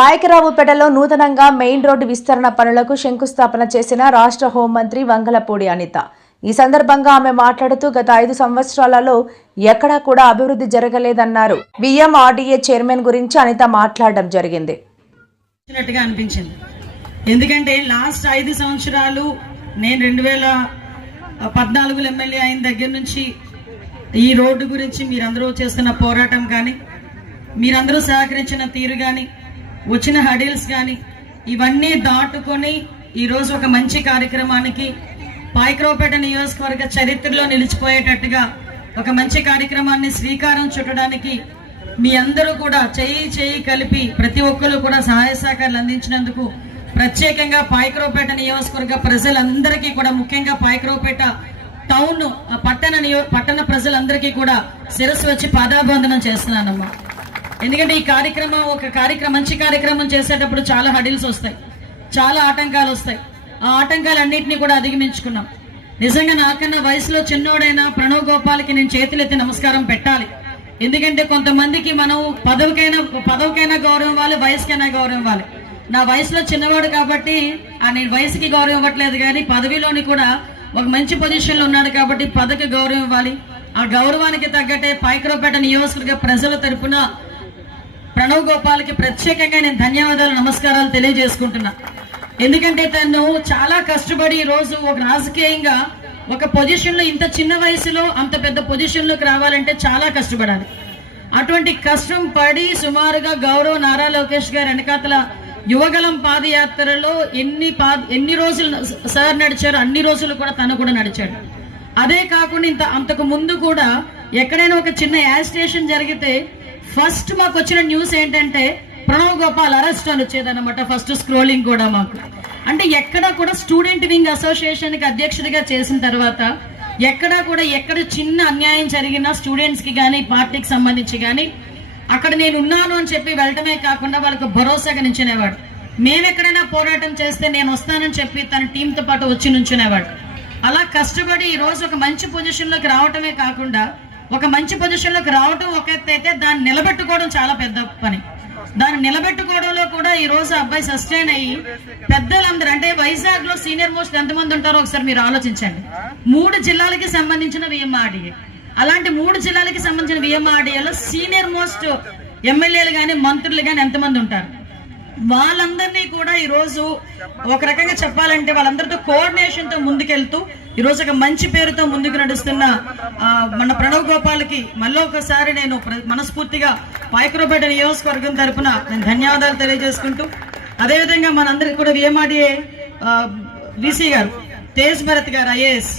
పాయకరావుపేటలో నూతనంగా main road విస్తరణ పనులకు శంకుస్థాపన చేసిన రాష్ట్ర హోంమంత్రి వంగలపూడి అనిత. ఈ సందర్భంగా ఆమె మాట్లాడుతూ గత 5 సంవత్సరాలలో ఎక్కడా కూడా అభివృద్ధి జరగలేదన్నారు. బిఎంఆర్డీఏ చైర్మన్ గురించి అనిత మాట్లాడడం జరిగింది. ఎందుకంటే లాస్ట్ 5 సంవత్సరాలు నేను 2014 ఎమ్మెల్యే అయిన దగ్గర నుంచి ఈ రోడ్డు గురించి మీరందరూ చేస్తున్న పోరాటం కానీ, మీరందరూ సహకరించిన తీరు కానీ, వచ్చిన హడిల్స్ కానీ ఇవన్నీ దాటుకొని ఈరోజు ఒక మంచి కార్యక్రమానికి పాయకరావుపేట నియోజకవర్గ చరిత్రలో నిలిచిపోయేటట్టుగా ఒక మంచి కార్యక్రమాన్ని శ్రీకారం చుట్టడానికి మీ అందరూ కూడా చేయి కలిపి ప్రతి ఒక్కరు కూడా సహాయ సహకారాలు అందించినందుకు ప్రత్యేకంగా పాయకరావుపేట నియోజకవర్గ ప్రజలందరికీ కూడా, ముఖ్యంగా పాయకరావుపేట టౌన్ పట్టణ ప్రజలందరికీ కూడా శిరస్సు వచ్చి పాదాభివందనం చేస్తున్నానమ్మా. ఎందుకంటే ఈ మంచి కార్యక్రమం చేసేటప్పుడు చాలా హడిల్స్ వస్తాయి, చాలా ఆటంకాలు వస్తాయి. ఆ ఆటంకాలన్నింటినీ కూడా అధిగమించుకున్నాం. నిజంగా నాకన్నా వయసులో చిన్నోడైన ప్రణవ్ గోపాల్కి నేను చేతులెత్తి నమస్కారం పెట్టాలి. ఎందుకంటే కొంతమందికి మనం పదవికైనా గౌరవం ఇవ్వాలి, వయసుకైనా గౌరవం ఇవ్వాలి. నా వయసులో చిన్నవాడు కాబట్టి నేను వయసుకి గౌరవం ఇవ్వట్లేదు, కానీ పదవిలోని కూడా ఒక మంచి పొజిషన్లో ఉన్నాడు కాబట్టి పదవికి గౌరవం ఇవ్వాలి. ఆ గౌరవానికి తగ్గట్టే పాయకరావుపేట నియోజకవర్గ ప్రజల తరఫున ప్రణవ్ గోపాల్కి ప్రత్యేకంగా నేను ధన్యవాదాలు, నమస్కారాలు తెలియజేసుకుంటున్నా. ఎందుకంటే తను చాలా కష్టపడి ఈరోజు ఒక రాజకీయంగా ఒక పొజిషన్లో, ఇంత చిన్న వయసులో అంత పెద్ద పొజిషన్లోకి రావాలంటే చాలా కష్టపడాలి. అటువంటి కష్టం పడి సుమారుగా గౌరవ నారా లోకేష్ గారు వెనకాతల యువగలం పాదయాత్రలో ఎన్ని రోజులు సార్ నడిచారో అన్ని రోజులు కూడా తను కూడా నడిచాడు. అదే కాకుండా అంతకు ముందు కూడా ఎక్కడైనా ఒక చిన్న యాజిటేషన్ జరిగితే ఫస్ట్ మాకు వచ్చిన న్యూస్ ఏంటంటే ప్రణవ్ గోపాల్ అరెస్ట్ అని వచ్చేదన్నమాట. ఫస్ట్ స్క్రోలింగ్ కూడా మాకు అంటే ఎక్కడ కూడా స్టూడెంట్ వింగ్ అసోసియేషన్ కి అధ్యక్షుడిగా చేసిన తర్వాత ఎక్కడ చిన్న అన్యాయం జరిగినా స్టూడెంట్స్ కి కానీ, పార్టీకి సంబంధించి కానీ అక్కడ నేను ఉన్నాను అని చెప్పి వెళ్ళటమే కాకుండా వాళ్ళకు భరోసాగా నించునేవాడు. మేమెక్కడైనా పోరాటం చేస్తే నేను వస్తానని చెప్పి తన టీంతో పాటు వచ్చి నుంచునేవాడు. అలా కష్టపడి ఈ రోజు ఒక మంచి పొజిషన్లోకి రావటమే కాకుండా, ఒక మంచి పొజిషన్లోకి రావటం ఒక ఎత్తు అయితే దాన్ని నిలబెట్టుకోవడం చాలా పెద్ద పని. దాన్ని నిలబెట్టుకోవడంలో కూడా ఈ రోజు అబ్బాయి సస్టైన్ అయ్యి పెద్దలందరూ, అంటే వైజాగ్ లో సీనియర్ మోస్ట్ ఎంతమంది ఉంటారో ఒకసారి మీరు ఆలోచించండి. 3 జిల్లాలకి సంబంధించిన విఎంఆర్డీఏ, అలాంటి 3 జిల్లాలకి సంబంధించిన విఎంఆర్డీఏలో సీనియర్ మోస్ట్ ఎమ్మెల్యేలు కానీ, మంత్రులు కానీ ఎంతమంది ఉంటారు? వాళ్ళందరినీ కూడా ఈరోజు ఒక రకంగా చెప్పాలంటే వాళ్ళందరితో కోఆర్డినేషన్ తో ముందుకెళ్తూ ఈరోజు ఒక మంచి పేరుతో ముందుకు నడుస్తున్న మన ప్రణవ్ గోపాల్కి మళ్ళీ ఒకసారి నేను మనస్ఫూర్తిగా పాయకరావుపేట నియోజకవర్గం తరఫున నేను ధన్యవాదాలు తెలియజేసుకుంటూ, అదేవిధంగా మనందరికి కూడా విఎంఆర్డీఏ వీసీ గారు తేజ్ భరత్ గారు IAS